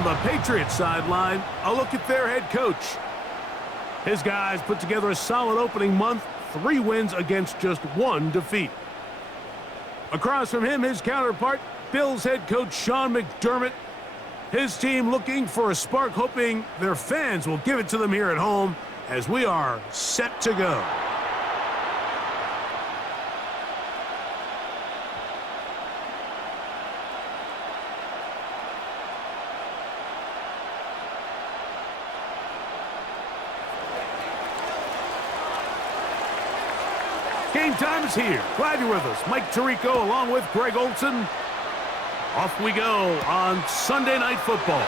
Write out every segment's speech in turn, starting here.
On the Patriots sideline, a look at their head coach. His guys put together a solid opening month, 3 wins against just 1 defeat. Across from him, his counterpart, Bills head coach Sean McDermott. His team looking for a spark, hoping their fans will give it to them here at home as we are set to go. Game time is here. Glad you're with us. Mike Tirico along with Greg Olson. Off we go on Sunday Night Football.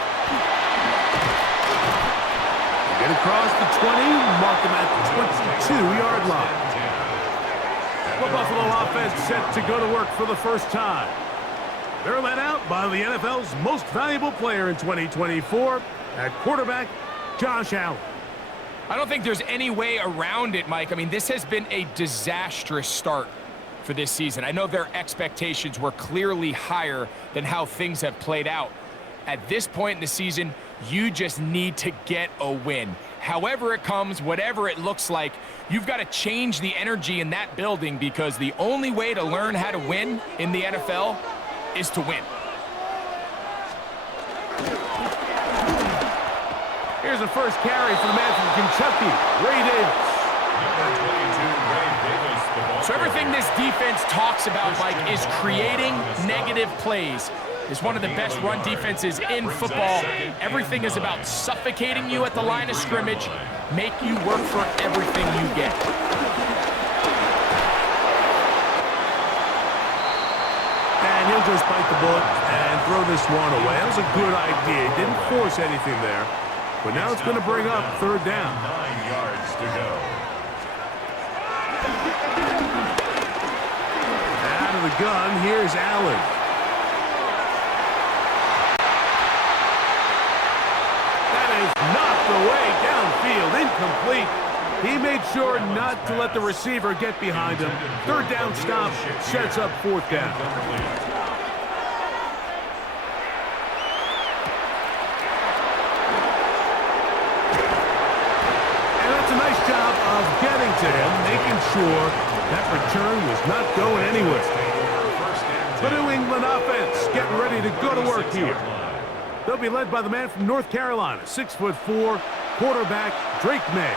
Get across the 20, mark them at the 22-yard line. The Buffalo offense set to go to work for the first time. They're led out by the NFL's most valuable player in 2024 at quarterback, Josh Allen. I don't think there's any way around it, Mike. I mean, this has been a disastrous start for this season. I know their expectations were clearly higher than how things have played out. At this point in the season, you just need to get a win. However it comes, whatever it looks like, you've got to change the energy in that building because the only way to learn how to win in the NFL is to win. Here's the first carry for the man from Kentucky, Ray Davis. So everything this defense talks about, Mike, is creating negative plays. It's one of the best run defenses in football. Everything is about suffocating you at the line of scrimmage, make you work for everything you get. And he'll just bite the bullet and throw this one away. That was a good idea. He didn't force anything there. But now it's going to bring up 3rd down. 9 yards to go. Out of the gun, here's Allen. That is knocked away downfield, incomplete. He made sure not to let the receiver get behind him. 3rd down stop sets up 4th down. Job of getting to him, making sure that return was not going anywhere. The New England offense getting ready to go to work here. They'll be led by the man from North Carolina, 6'4", quarterback Drake May.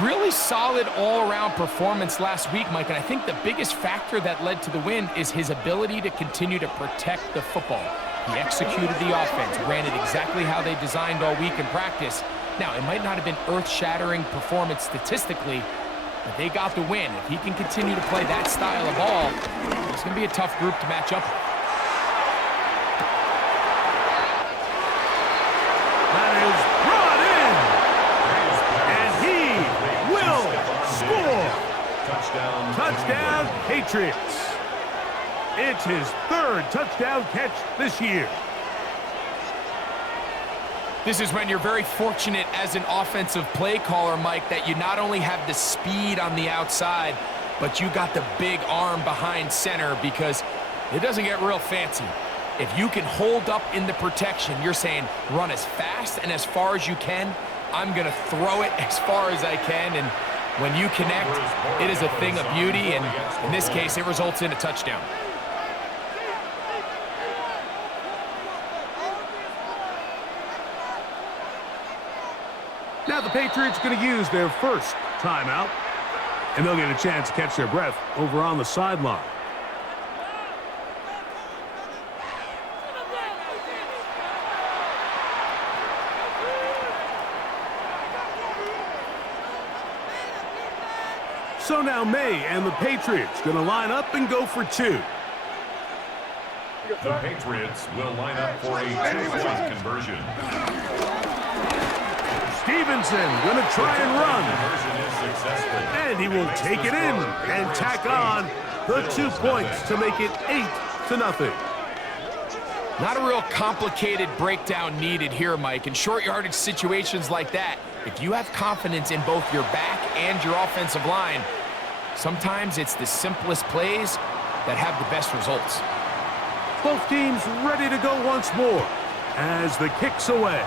Really solid all-around performance last week, Mike, and I think the biggest factor that led to the win is his ability to continue to protect the football. He executed the offense, ran it exactly how they designed all week in practice. Now, it might not have been earth-shattering performance statistically, but they got the win. If he can continue to play that style of ball, it's going to be a tough group to match up with. That is brought in, and he will score. Touchdown, Patriots. It's his 3rd touchdown catch this year. This is when you're very fortunate as an offensive play caller, Mike, that you not only have the speed on the outside, but you got the big arm behind center because it doesn't get real fancy. If you can hold up in the protection, you're saying run as fast and as far as you can. I'm going to throw it as far as I can, and when you connect, it is a thing of beauty, and in this case, it results in a touchdown. Now the Patriots going to use their first timeout, and they'll get a chance to catch their breath over on the sideline. So now May and the Patriots going to line up and go for 2. The Patriots will line up for a 2-point conversion. Stevenson going to try and run. And he will take it in and tack on the 2 points to make it 8-0. Not a real complicated breakdown needed here, Mike. In short yardage situations like that, if you have confidence in both your back and your offensive line, sometimes it's the simplest plays that have the best results. Both teams ready to go once more. as the kick's away.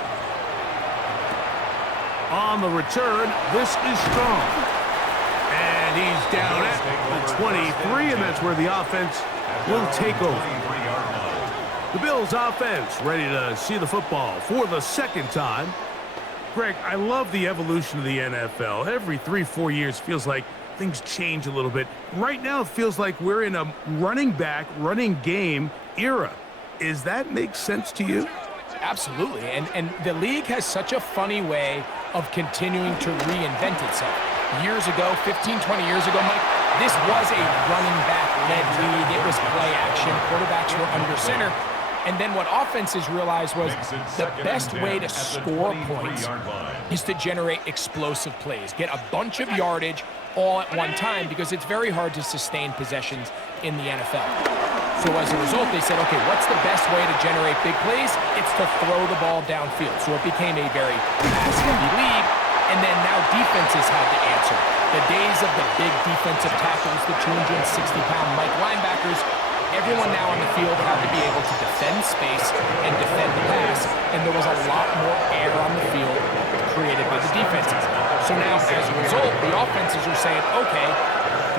On the return, this is strong. And he's down at the 23, and that's where the offense will take over. The Bills offense ready to see the football for the second time. Greg, I love the evolution of the NFL. Every 3-4 years feels like things change a little bit. Right now it feels like we're in a running back, running game era. Does that make sense to you? Absolutely, and the league has such a funny way of continuing to reinvent itself. Years ago, 15, 20 years ago, Mike, this was a running back-led league. It was play action. Quarterbacks were under center. And then what offenses realized was the best way to score points is to generate explosive plays. Get a bunch of yardage all at one time because it's very hard to sustain possessions in the NFL. So as a result, they said, okay, what's the best way to generate big plays? It's to throw the ball downfield. So it became a very pass-heavy league, and then now defenses had to answer. The days of the big defensive tackles, the 260-pound Mike linebackers, everyone now on the field had to be able to defend space and defend the pass, and there was a lot more air on the field created by the defenses. So now, as a result, the offenses are saying, okay,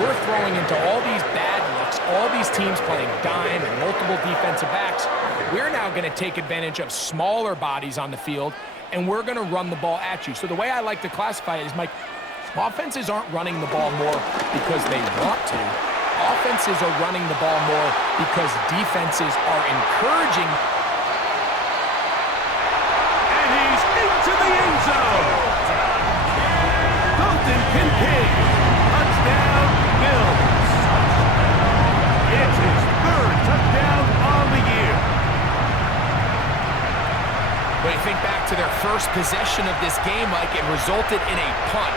we're throwing into all these bad looks, all these teams playing dime and multiple defensive backs. We're now going to take advantage of smaller bodies on the field, and we're going to run the ball at you. So the way I like to classify it is, Mike, offenses aren't running the ball more because they want to. Offenses are running the ball more because defenses are encouraging. And he's into the end zone. Dalton Kincaid. Touchdown, Bills. It's his third touchdown on the year. When you think back to their first possession of this game, Mike, it resulted in a punt.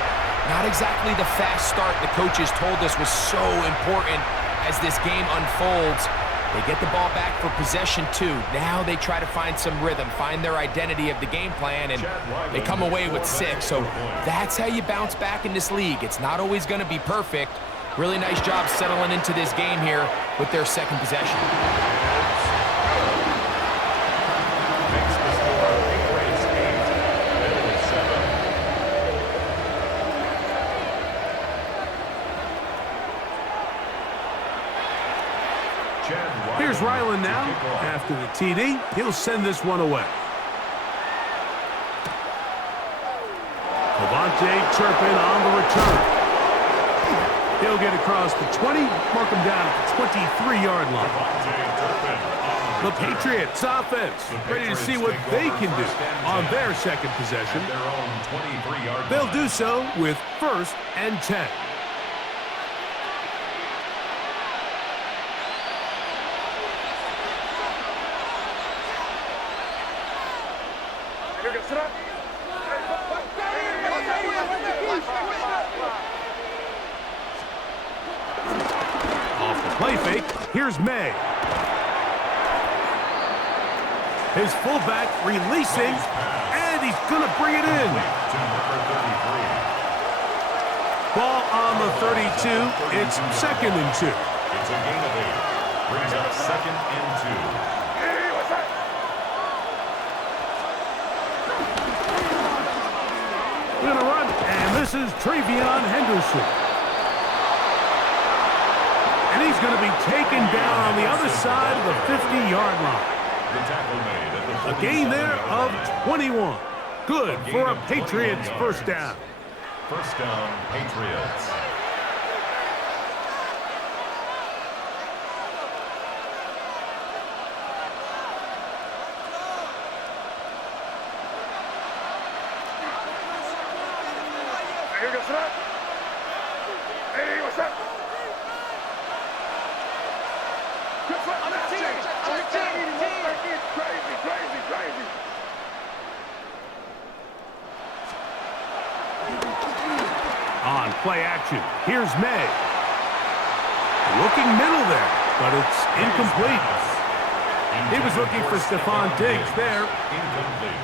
Not exactly the fast start the coaches told us was so important as this game unfolds. They get the ball back for possession 2. Now they try to find some rhythm, find their identity of the game plan, and they come away with 6. So that's how you bounce back in this league. It's not always going to be perfect. Really nice job settling into this game here with their second possession. Here's Ryland now. After the TD, he'll send this one away. Devontae Turpin on the return. He'll get across the 20, mark him down at the 23-yard line. The Patriots offense ready to see what they can do on their second possession. They'll do so with 1st and 10. Off the play fake, here's May. His fullback releasing, and he's going to bring it in. Ball on the 32. It's 2nd and 2. It's a gain of 8. Brings up 2nd and 2. We're going to run, and this is Travion Henderson. And he's going to be taken down on the other side of the 50-yard line. The tackle made at the A gain there of 21. Good for a Patriots first down. First down, Patriots. On play action, here's May. Looking middle there, but it's incomplete. He was looking for Stephon Diggs there. Incomplete.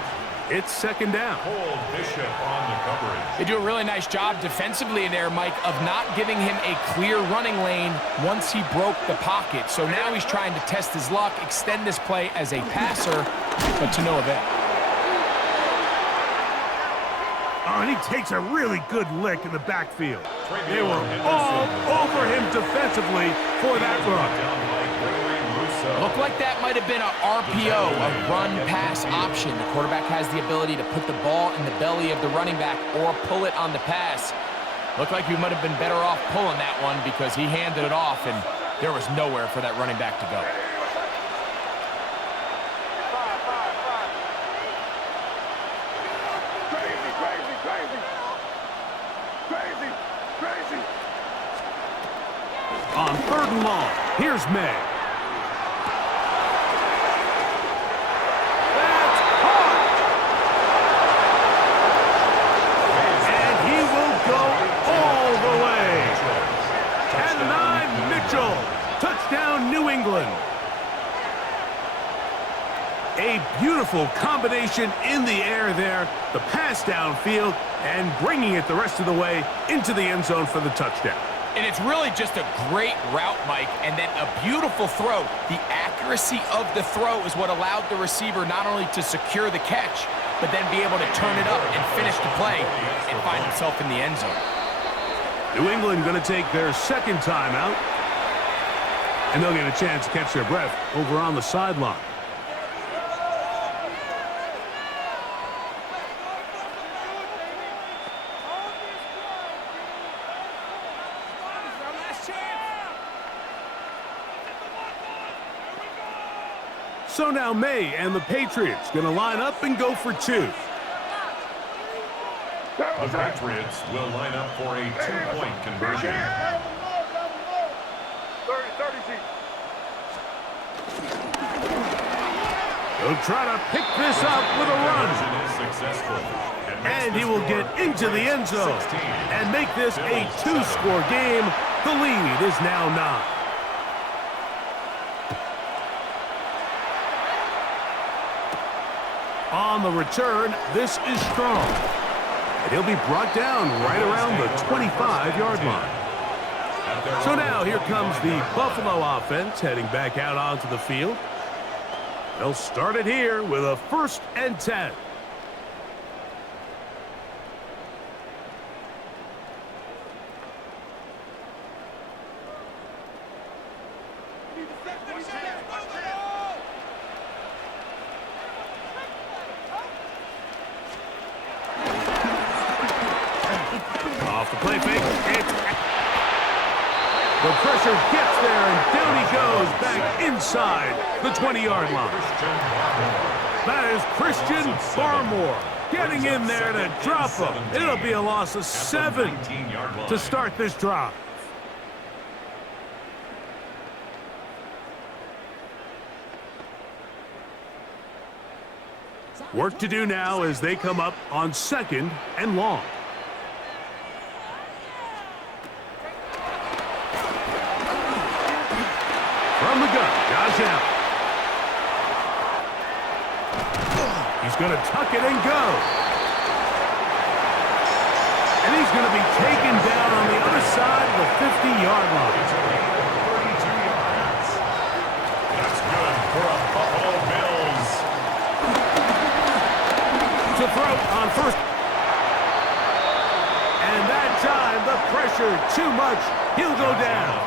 It's second down. Cole Bishop on the coverage. They do a really nice job defensively in there, Mike, of not giving him a clear running lane once he broke the pocket. So now he's trying to test his luck, extend this play as a passer, but to no avail. Oh, and he takes a really good lick in the backfield. They were all over him defensively for that run. Looked like that might have been an RPO, a run-pass option. The quarterback has the ability to put the ball in the belly of the running back or pull it on the pass. Looked like he might have been better off pulling that one because he handed it off, and there was nowhere for that running back to go. On third and long, here's May. That's caught! And he will go all the way. And 9, Mitchell. Touchdown, New England. A beautiful combination in the air there. The pass downfield and bringing it the rest of the way into the end zone for the touchdown. And it's really just a great route, Mike, and then a beautiful throw. The accuracy of the throw is what allowed the receiver not only to secure the catch, but then be able to turn it up and finish the play and find himself in the end zone. New England going to take their second timeout, and they'll get a chance to catch their breath over on the sideline. So now May and the Patriots going to line up and go for 2. The Patriots will line up for a 2-point conversion. He'll try to pick this up with a run. Conversion is successful. And he will get into the end zone and make this a 2-score game. The lead is now 9. On the return, this is strong. And he'll be brought down right around the 25-yard line. So now here comes the Buffalo offense heading back out onto the field. They'll start it here with a 1st and 10. Off the play fake. The pressure gets there, and down he goes back inside the 20-yard line. That is Christian Barmore getting in there to drop him. It'll be a loss of 7 to start this drive. Work to do now as they come up on 2nd and long. From the gun, Josh Allen. He's going to tuck it and go. And he's going to be taken down on the other side of the 50-yard line. 32 yards. That's good for a Buffalo Bills. To throw on 1st. And that time, the pressure too much. He'll go down.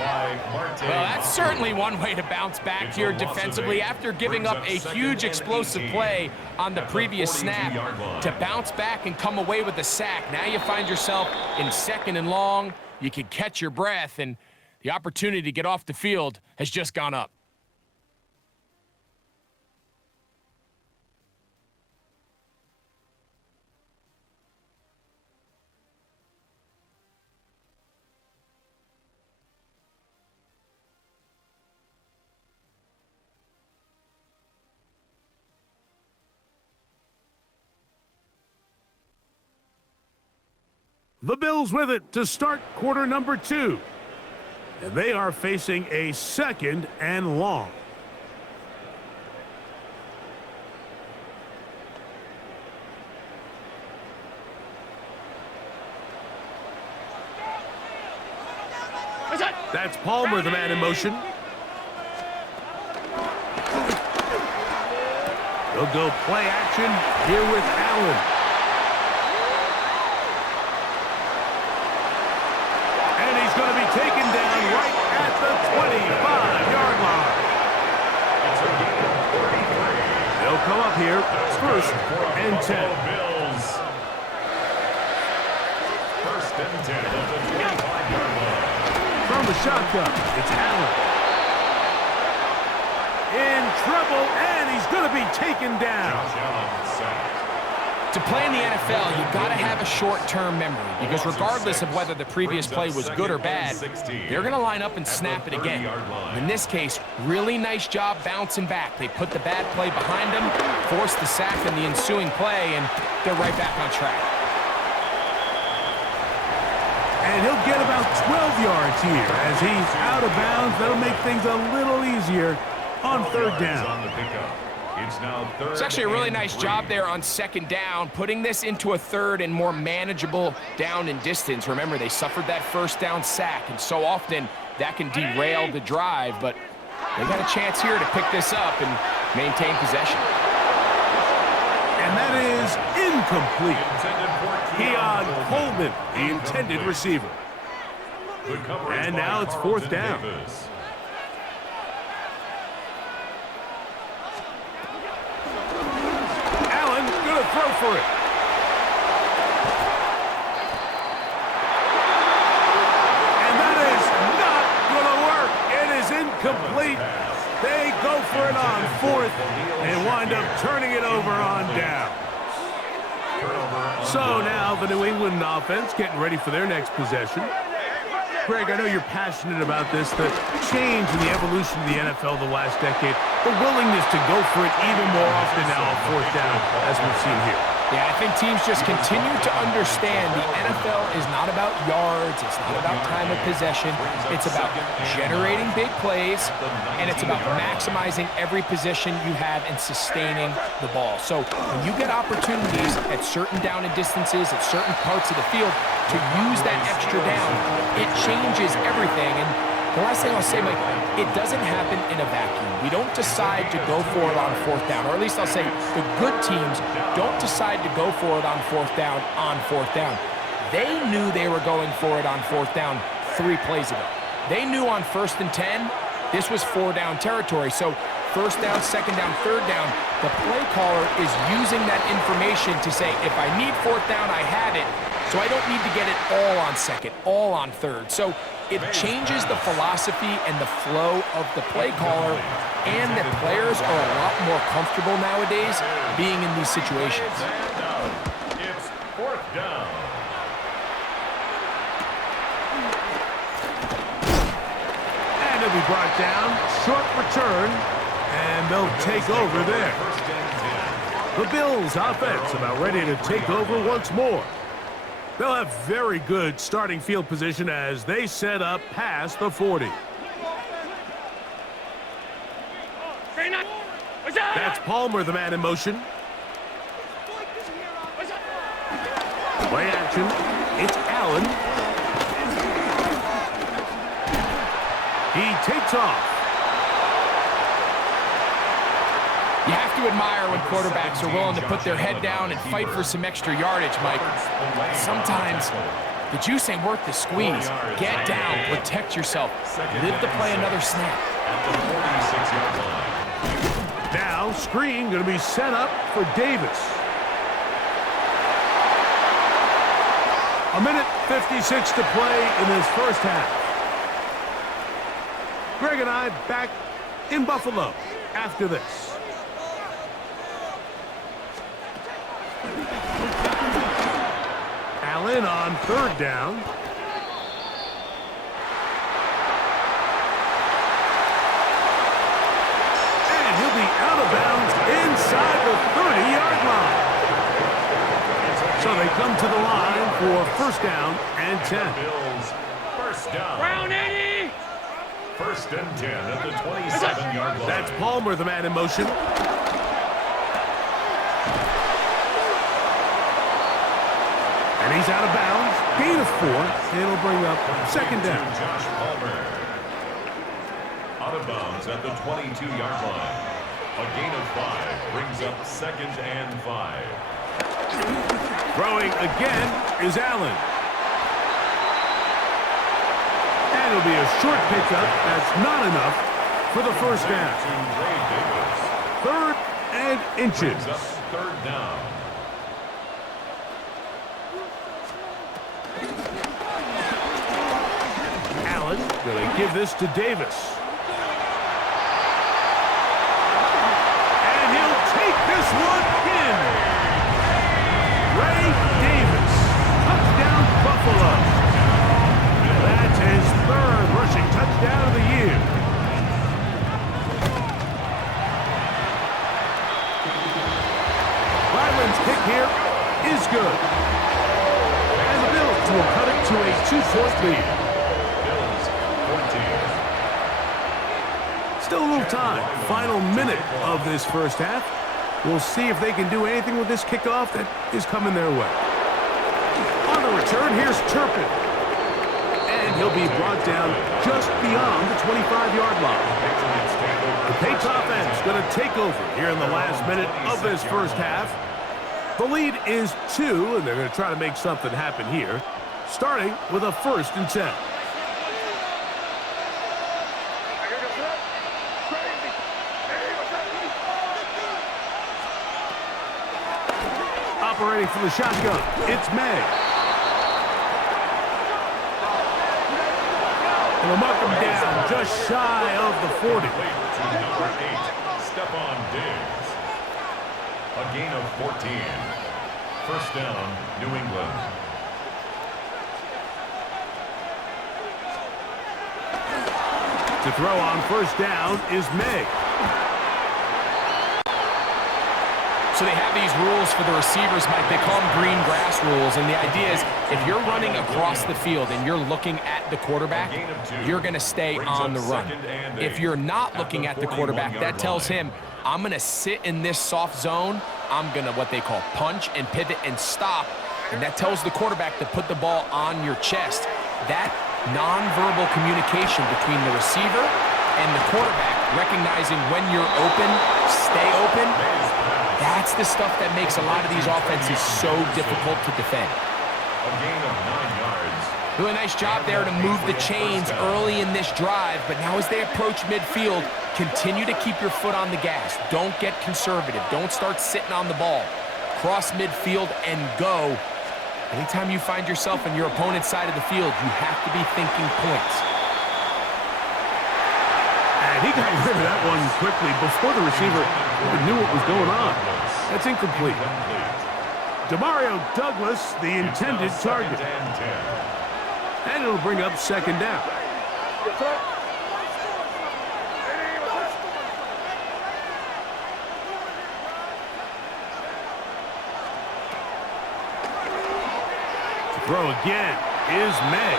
Well, that's certainly one way to bounce back here defensively after giving up a huge explosive play on the previous snap. To bounce back and come away with a sack. Now you find yourself in 2nd and long. You can catch your breath, and the opportunity to get off the field has just gone up. The Bills with it to start quarter number 2. And they are facing a 2nd and long. That's Palmer, the man in motion. He'll go play action here with Allen. And he's going to be taken down right at the 25-yard line. They'll come up here, 1st and 10. First and 10 at the 25-yard line. From the shotgun, it's Allen. In trouble, and he's going to be taken down. To play in the NFL, you've got to have a short-term memory because regardless of whether the previous play was good or bad, they're going to line up and snap it again. In this case, really nice job bouncing back. They put the bad play behind them, forced the sack in the ensuing play, and they're right back on track. And he'll get about 12 yards here as he's out of bounds. That'll make things a little easier on 3rd down. It's actually a really nice job there on 2nd down, putting this into a 3rd and more manageable down and distance. Remember, they suffered that 1st down sack, and so often that can derail the drive, but they got a chance here to pick this up and maintain possession. And that is incomplete. Keon Coleman, the intended receiver. And now it's 4th down. Throw for it. And that is not going to work. It is incomplete. They go for it on 4th and wind up turning it over on down. So now the New England offense getting ready for their next possession. Greg, I know you're passionate about this, the change in the evolution of the NFL the last decade, the willingness to go for it even more often now on 4th down, as we've seen here. Yeah, I think teams just continue to understand the NFL is not about yards, it's not about time of possession, it's about generating big plays, and it's about maximizing every position you have and sustaining the ball. So when you get opportunities at certain down and distances, at certain parts of the field, to use that extra down, it changes everything. And the last thing I'll say, Mike, it doesn't happen in a vacuum. We don't decide to go for it on 4th down, or at least I'll say the good teams don't decide to go for it on 4th down on 4th down. They knew they were going for it on 4th down 3 plays ago. They knew on 1st and 10, this was 4-down territory. So 1st down, 2nd down, 3rd down, the play caller is using that information to say, if I need 4th down, I had it, so I don't need to get it all on 2nd, all on 3rd. So it changes the philosophy and the flow of the play caller, and that players are a lot more comfortable nowadays being in these situations. It's 4th down. And he'll be brought down, short return, and they'll take over there. The Bills offense about ready to take over once more. They'll have very good starting field position as they set up past the 40. That's Palmer, the man in motion. Play action. It's Allen. He takes off. You have to admire when quarterbacks are willing to put their head down and fight for some extra yardage, Mike. Sometimes the juice ain't worth the squeeze. Get down, protect yourself, live to play another snap. Now, screen going to be set up for Davis. 1:56 to play in this 1st half. Greg and I back in Buffalo after this. Allen on 3rd down. And he'll be out of bounds inside the 30-yard line. So they come to the line for 1st down and 10. Bills, 1st down. Brown 80! 1st and 10 at the 27-yard line. That's Palmer, the man in motion. And he's out of bounds gain of 4. It'll bring up second down. Josh Palmer. Out of bounds at the 22-yard line. A gain of 5 brings up second and 5. Throwing again is Allen. And it'll be a short pickup. That's not enough for the first down. Third and inches. Brings up third down. Allen going to give this to Davis. And he'll take this one in. Ray Davis. Touchdown, Buffalo. That's his third rushing touchdown of the year. Ryland's kick here is good. And the Bills will cut it to a 2-point lead. Bills 14. Still a little time. Final minute of this first half. We'll see if they can do anything with this kickoff that is coming their way. On the return, here's Turpin. And he'll be brought down just beyond the 25-yard line. The Patriots offense going to take over here in the last minute of this first half. The lead is 2, and they're going to try to make something happen here, starting with a 1st and 10. Operating from the shotgun, it's May. And they'll mark him down just shy of the 40. To number 8, Stephon Diggs. A gain of 14. First down, New England. To throw on first down is May. So they have these rules for the receivers, Mike. They call them green grass rules. And the idea is if you're running across the field and you're looking at the quarterback, you're going to stay on the run. If you're not looking at the quarterback, that tells him, I'm going to sit in this soft zone. I'm going to what they call punch and pivot and stop. And that tells the quarterback to put the ball on your chest. That nonverbal communication between the receiver and the quarterback, recognizing when you're open, stay open, that's the stuff that makes a lot of these offenses so difficult to defend. A gain of 9 yards. Doing a nice job there to move the chains early in this drive, but now as they approach midfield, continue to keep your foot on the gas. Don't get conservative. Don't start sitting on the ball. Cross midfield and go. Anytime you find yourself on your opponent's side of the field, you have to be thinking points. And he got rid of that one quickly before the receiver even knew what was going on. That's incomplete. Demario Douglas, the intended target. And it'll bring up second down. To throw again is May.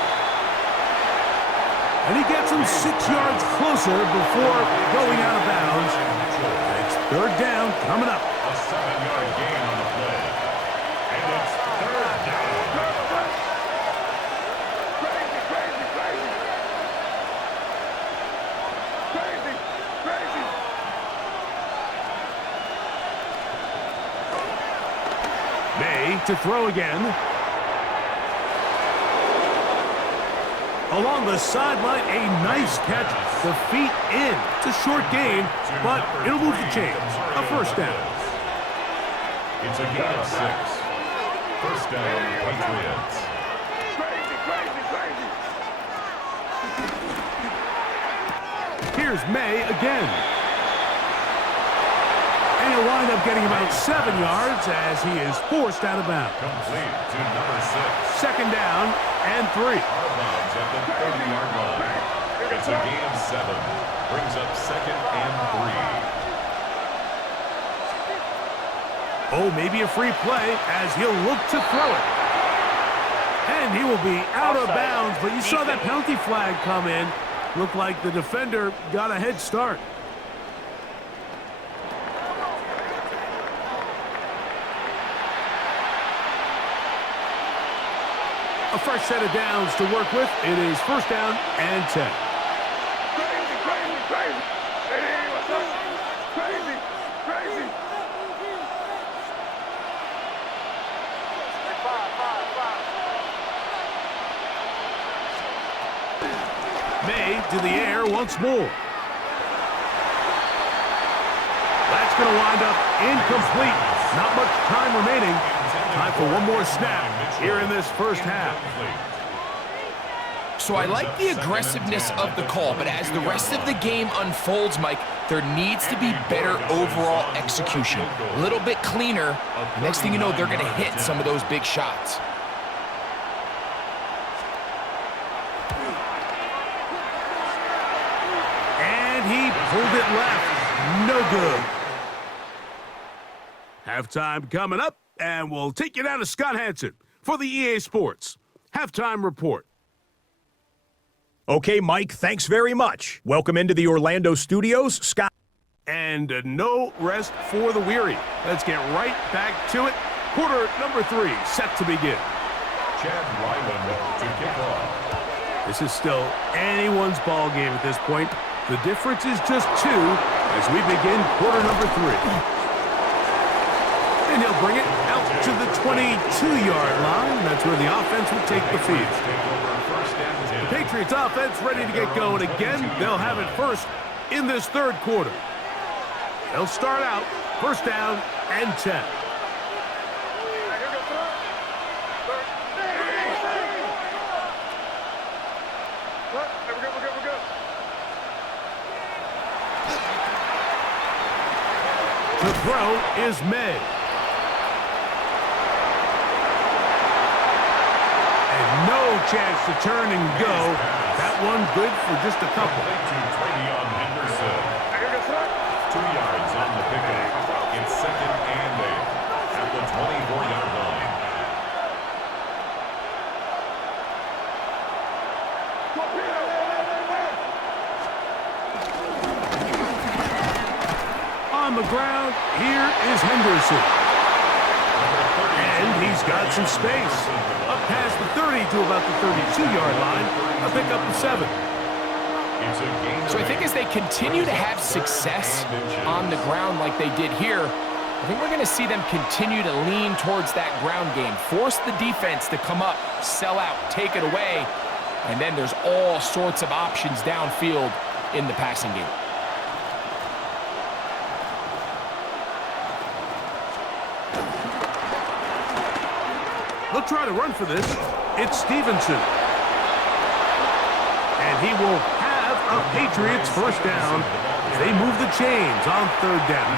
And he gets him 6 yards closer before going out of bounds. It's third down coming up. A 7-yard gain on the play. And it's third down. May to throw again. Along the sideline, a nice catch. The feet in. It's a short game, but it'll move the chains. A first down. It's a gain of 6. First down, Patriots. Here's May again. And he'll wind up getting about 7 yards as he is forced out of bounds. Complete to number 6. Second down and 3. Out of bounds at the 30-yard line. It's a gain of 7. Brings up second and 3. Oh, maybe a free play as he'll look to throw it. And he will be out of bounds, but you saw that penalty flag come in. Looked like the defender got a head start. A fresh set of downs to work with. It is first down and 10. May to the air once more. That's going to wind up incomplete. Not much time remaining. Time for one more snap here in this first half. So I like the aggressiveness of the call, but as the rest of the game unfolds, Mike, there needs to be better overall execution. A little bit cleaner. Next thing you know, they're going to hit some of those big shots. And he pulled it left. No good. Halftime coming up, and we'll take you down to Scott Hansen for the EA Sports Halftime Report. Okay, Mike, thanks very much. Welcome into the Orlando studios, Scott. And no rest for the weary. Let's get right back to it. Quarter number 3 set to begin. Chad Ryland to kick off. This is still anyone's ball game at this point. The difference is just 2 as we begin quarter number 3. And he'll bring it out to the 22-yard line. That's where the offense will take the field. The Patriots offense ready to get going again. They'll have it first in this third quarter. They'll start out first down and 10. The throw is May. And no chance to turn and go. That one good for just a couple. 2 yards on the pickup. It's second and 8 at the 24-yard line. On the ground, here is Henderson. And he's got some space. Up past the 30 to about the 32-yard line. A pickup of 7. So I think as they continue to have success on the ground like they did here, I think we're going to see them continue to lean towards that ground game. Force the defense to come up, sell out, take it away, and then there's all sorts of options downfield in the passing game. They'll try to run for this. It's Stevenson. And he will have a Patriots first down. They move the chains on third down.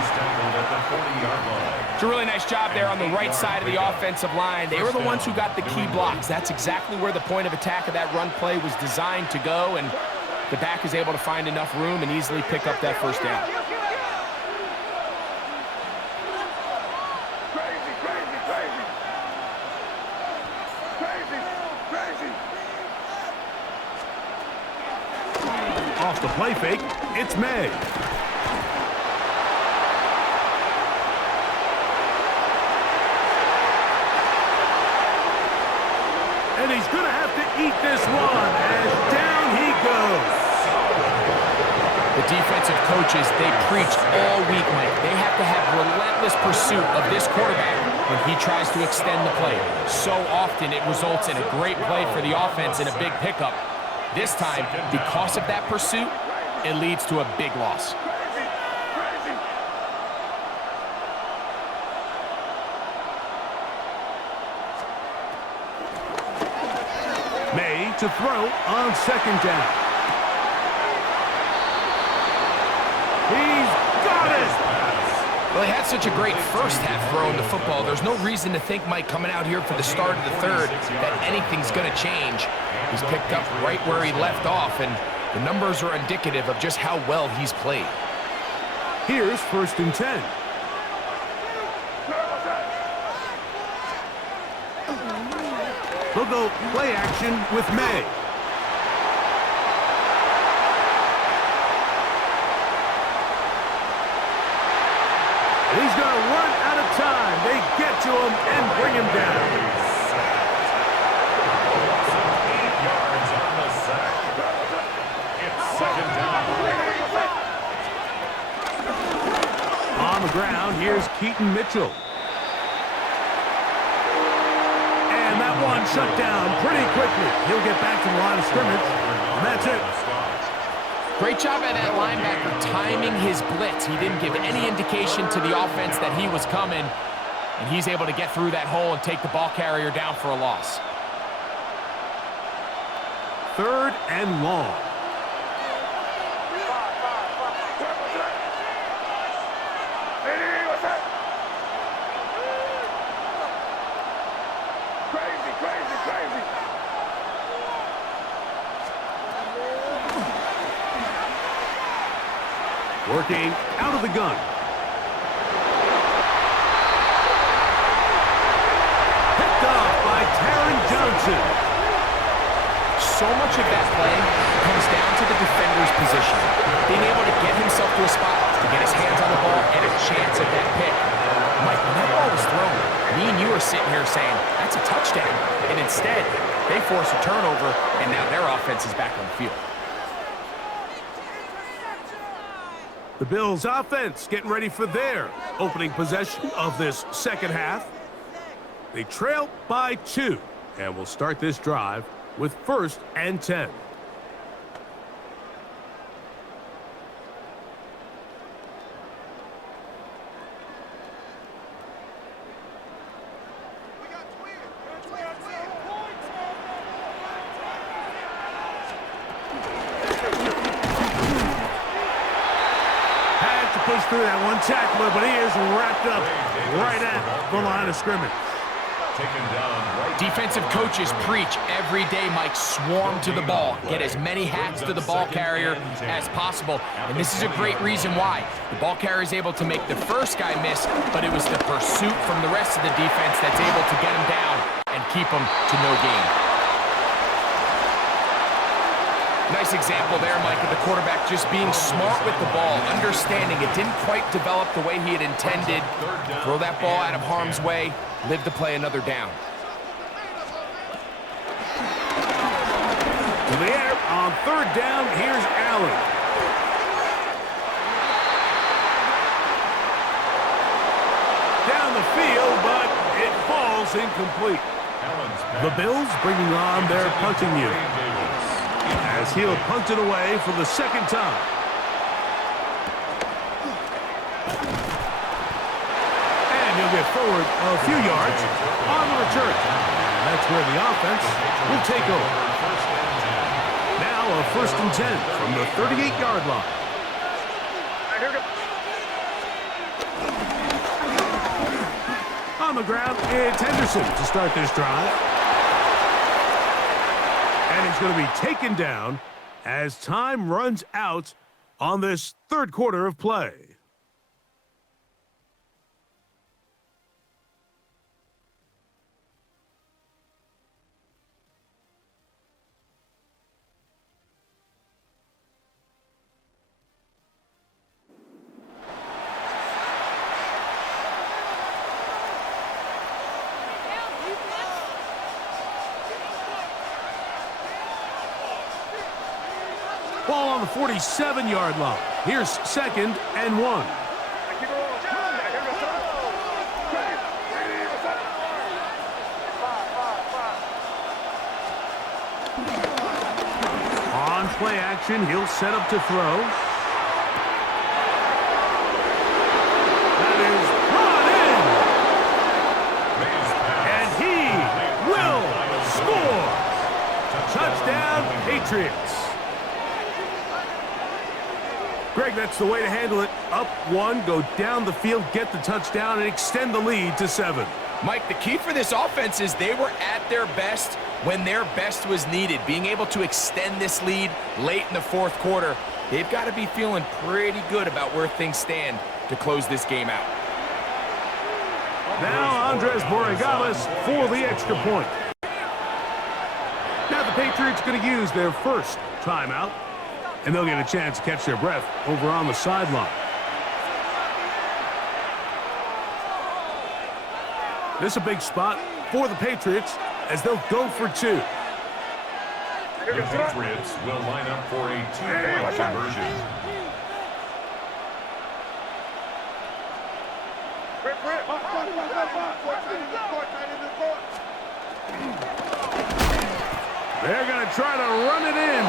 It's a really nice job there on the right side of the offensive line. They were the ones who got the key blocks. That's exactly where the point of attack of that run play was designed to go, and the back is able to find enough room and easily pick up that first down. Off the play fake, it's May. And he's going to have to eat this one as down he goes. The defensive coaches, they preached all week, Mike. They have to have relentless pursuit of this quarterback when he tries to extend the play. So often it results in a great play for the offense and a big pickup. This time, because of that pursuit, it leads to a big loss. May to throw on second down. He's got it! Well, he had such a great first half throwing the football. There's no reason to think, Mike, coming out here for the start of the third, that anything's going to change. He's picked up right where he left off, and the numbers are indicative of just how well he's played. Here's first and 10. They'll go play action with May. He's going to run out of time. They get to him and bring him down. ground. Here's Keaton Mitchell. And that one shut down pretty quickly. He'll get back to the line of scrimmage, and that's it. Great job by that linebacker timing his blitz. He didn't give any indication to the offense that he was coming, and he's able to get through that hole and take the ball carrier down for a loss. 3rd and long. Working out of the gun. Picked off by Taron Johnson. So much of that play comes down to the defender's position. Being able to get himself to a spot, to get his hands on the ball, and a chance at that pick. Mike, when that ball was thrown, me and you are sitting here saying, that's a touchdown. And instead, they force a turnover, and now their offense is back on the field. The Bills offense getting ready for their opening possession of this second half. They trail by 2, and will start this drive with 1st and 10. Push through that one tackler, but he is wrapped up right at the line of scrimmage. Defensive coaches preach every day, Mike, swarm to the ball. Get as many hats to the ball carrier as possible. And this is a great reason why. The ball carrier is able to make the first guy miss, but it was the pursuit from the rest of the defense that's able to get him down and keep him to no gain. Nice example there, Mike, of the quarterback just being smart with the ball, understanding it didn't quite develop the way he had intended. Throw that ball out of harm's way, live to play another down. To the air on 3rd down, here's Allen. Down the field, but it falls incomplete. The Bills bringing on their punting unit, as he'll punt it away for the 2nd time. And he'll get forward a few yards on the return. And that's where the offense will take over. Now a 1st and 10 from the 38-yard line. On the ground, it's Henderson to start this drive. And he's going to be taken down as time runs out on this 3rd quarter of play. Ball on the 47-yard line. Here's 2nd and 1. On play action, he'll set up to throw. That is brought in. And he will score. Touchdown, Patriots. Greg, that's the way to handle it. Up 1, go down the field, get the touchdown, and extend the lead to 7. Mike, the key for this offense is they were at their best when their best was needed. Being able to extend this lead late in the 4th quarter, they've got to be feeling pretty good about where things stand to close this game out. Now Andres Borregales for the extra point. Now the Patriots going to use their first timeout, and they'll get a chance to catch their breath over on the sideline. This is a big spot for the Patriots as they'll go for 2. The Patriots will line up for a 2-point conversion. They're going to try to run it in.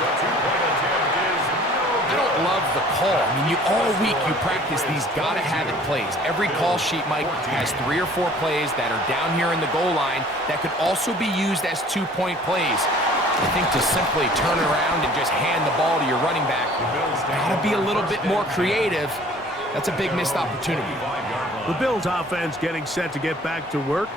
The two-point attempt is no I good. don't love the call. I mean, all week you practice these gotta-have-it plays. Every call sheet, Mike, has 3 or 4 plays that are down here in the goal line that could also be used as two-point plays. I think to simply turn around and just hand the ball to your running back, gotta be a little bit more creative. That's a big missed opportunity. The Bills offense getting set to get back to work.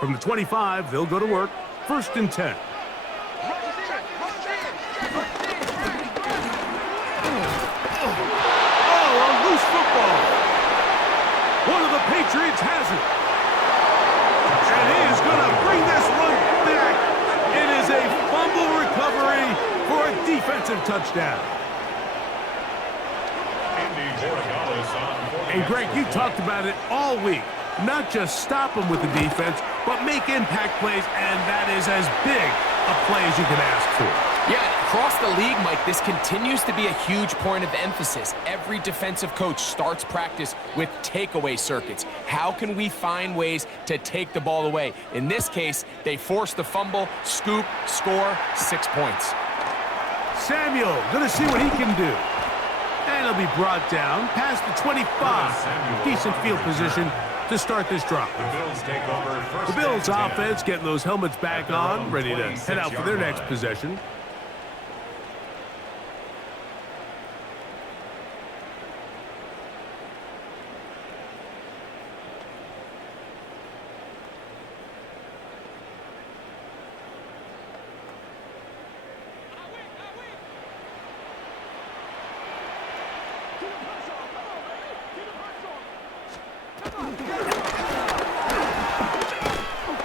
From the 25, they'll go to work. 1st and 10. Oh, a loose football. One of the Patriots has it. And he is going to bring this one back. It is a fumble recovery for a defensive touchdown. And Greg, you talked about it all week. Not just stop them with the defense, but make impact plays, and that is as big a play as you can ask for. Yeah, across the league, Mike, this continues to be a huge point of emphasis. Every defensive coach starts practice with takeaway circuits. How can we find ways to take the ball away? In this case, they force the fumble, scoop, score, 6 points. Samuel, going to see what he can do. And he'll be brought down past the 25. Decent field position to start this drive. The Bills take over first. The Bills and 10. offense getting those helmets back on, ready to head out for their next possession.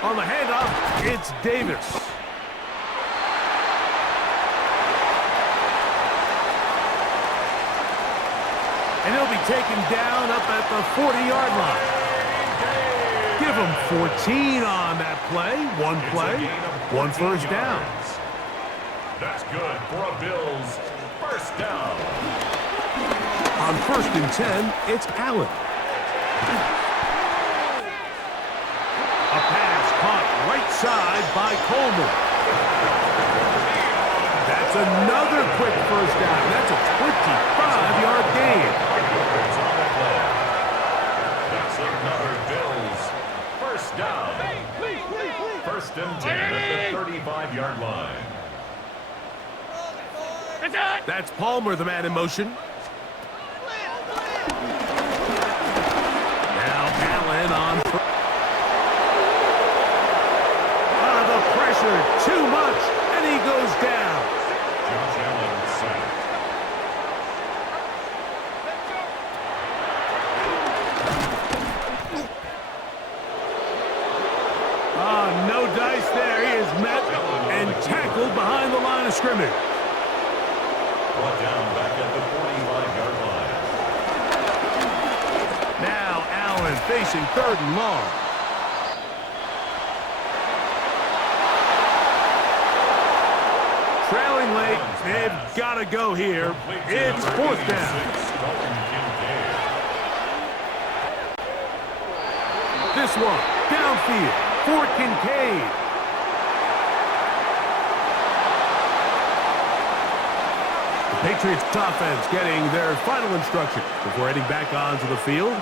On the handoff, it's Davis. And he'll be taken down up at the 40-yard line. Give him 14 on that play. One play, 1 first down. That's good for a Bills first down. On 1st and 10, it's Allen. A pass caught right side by Coleman. That's another quick first down. That's a 25-yard gain. That's another Bills first down. 1st and 10 at the 35-yard line. That's Palmer, the man in motion. Now Allen on. The pressure, too much, and he goes down. Josh Allen sacked. No dice there. He is met and tackled behind the line of scrimmage. Brought down back at the 45-yard line. Now Allen facing 3rd and long. Trailing late, they've got to go here. It's 4th down. This one, downfield, for Kincaid. The Patriots offense getting their final instruction before heading back onto the field.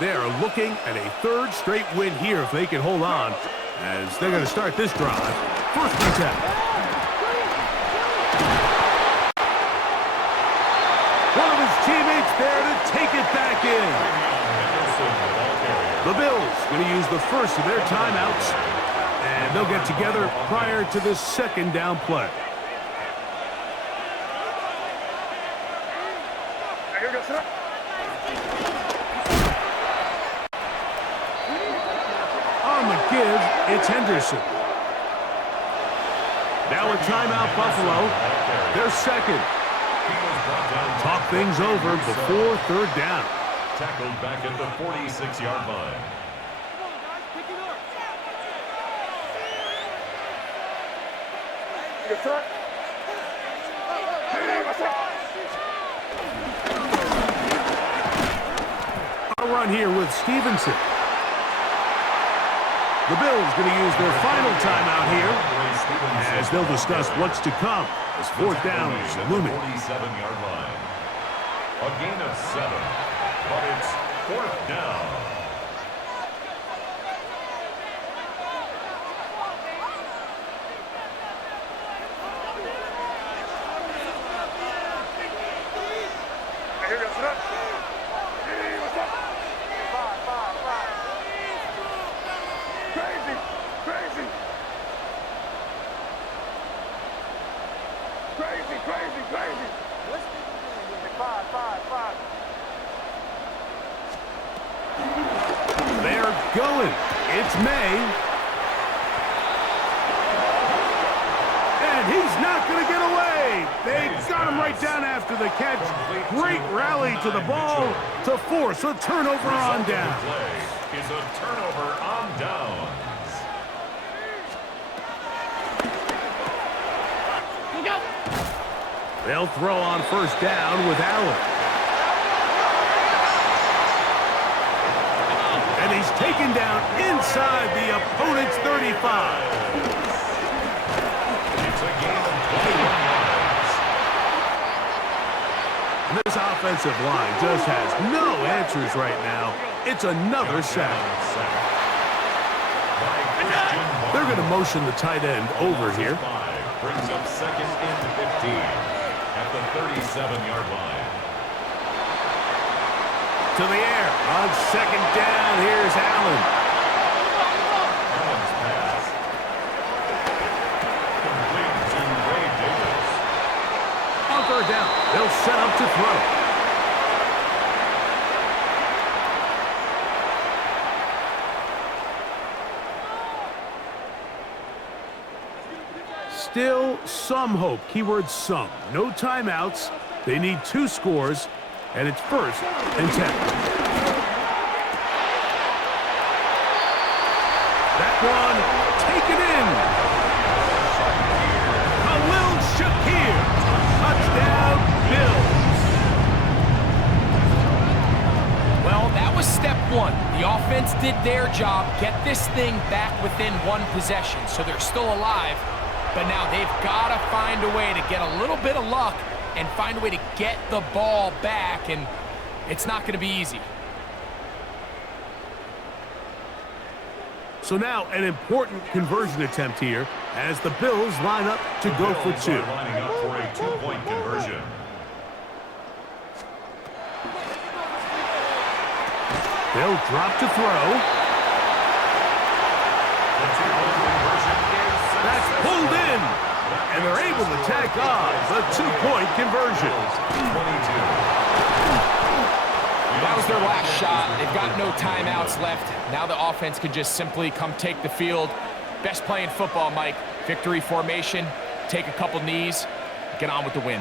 They're looking at a 3rd straight win here if they can hold on, as they're going to start this drive. 1st and 10. One of his teammates there to take it back in. The Bills going to use the first of their timeouts, and they'll get together prior to the 2nd down play. On the give, it's Henderson. Now a timeout, Buffalo. Their 2nd. Talk things over before 3rd down. Tackled back at the 46-yard line. A run here with Stevenson. The Bills going to use their final timeout here as they'll discuss what's to come as fourth down is looming. 47-yard line. A gain of 7, but it's fourth down. They're going. It's May. And he's not going to get away. They got him right down after the catch. Great rally to the ball to force a turnover on down. Play is a turnover on downs. They'll throw on first down with Allen. And he's taken down inside the opponent's 35. It's a gain of 21 yards. And this offensive line just has no answers right now. It's another sack. They're going to motion the tight end over here. Brings up second and 15 at the 37-yard line. To the air on second down. Here's Allen. Allen's pass. Complete to Ray Davis. On third down, they'll set up to throw. Still some hope. Keyword some. No timeouts. They need 2 scores, and it's first and 10. That one taken in. Khalil Shakir. Touchdown, Bills. Well, that was step one. The offense did their job, get this thing back within one possession, so they're still alive. But now they've got to find a way to get a little bit of luck and find a way to get the ball back, and it's not going to be easy. So now an important conversion attempt here as the Bills line up to go for 2. Lining up for a 2-point conversion. They'll drop to throw. The 2-point conversion is That's pulled in, and they're able to tack on the 2-point conversion. 22. That was their last shot. They've got no timeouts left. Now the offense can just simply come take the field. Best play in football, Mike. Victory formation, take a couple knees, get on with the win.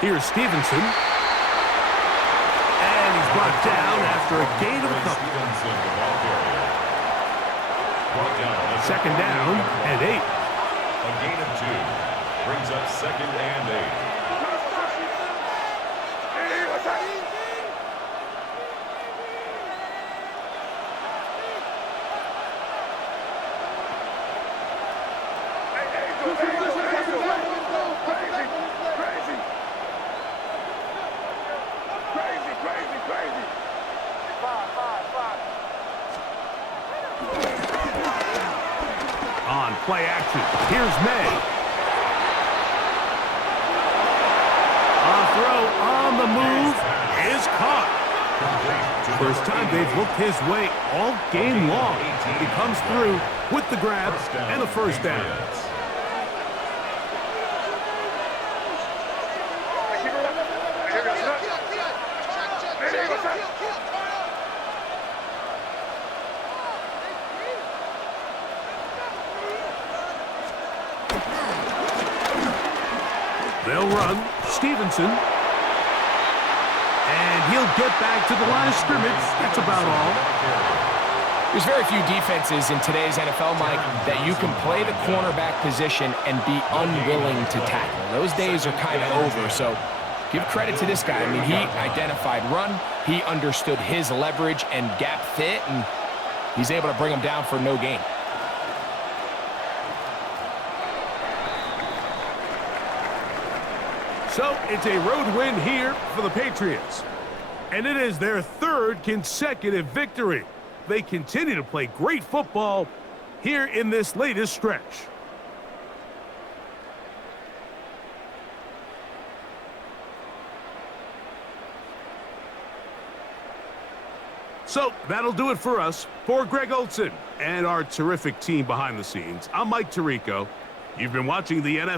Here's Stevenson. And he's brought down after a gain of a couple. Stevenson, the ball carrier. Brought down at the Second down and 8. A gain of 2. Brings up second and 8. On play action, here's May. A throw on the move is caught. First time they've looked his way all game long. He comes through with the grab and the first down. They'll run. Stevenson. And he'll get back to the line of scrimmage. That's about all. There's very few defenses in today's NFL, Mike, that you can play the cornerback position and be unwilling to tackle. Those days are kind of over, so give credit to this guy. I mean, he identified run, he understood his leverage and gap fit, and he's able to bring him down for no gain. So it's a road win here for the Patriots. And it is their third consecutive victory. They continue to play great football here in this latest stretch. So that'll do it for us. For Greg Olson and our terrific team behind the scenes, I'm Mike Tirico. You've been watching the NFL.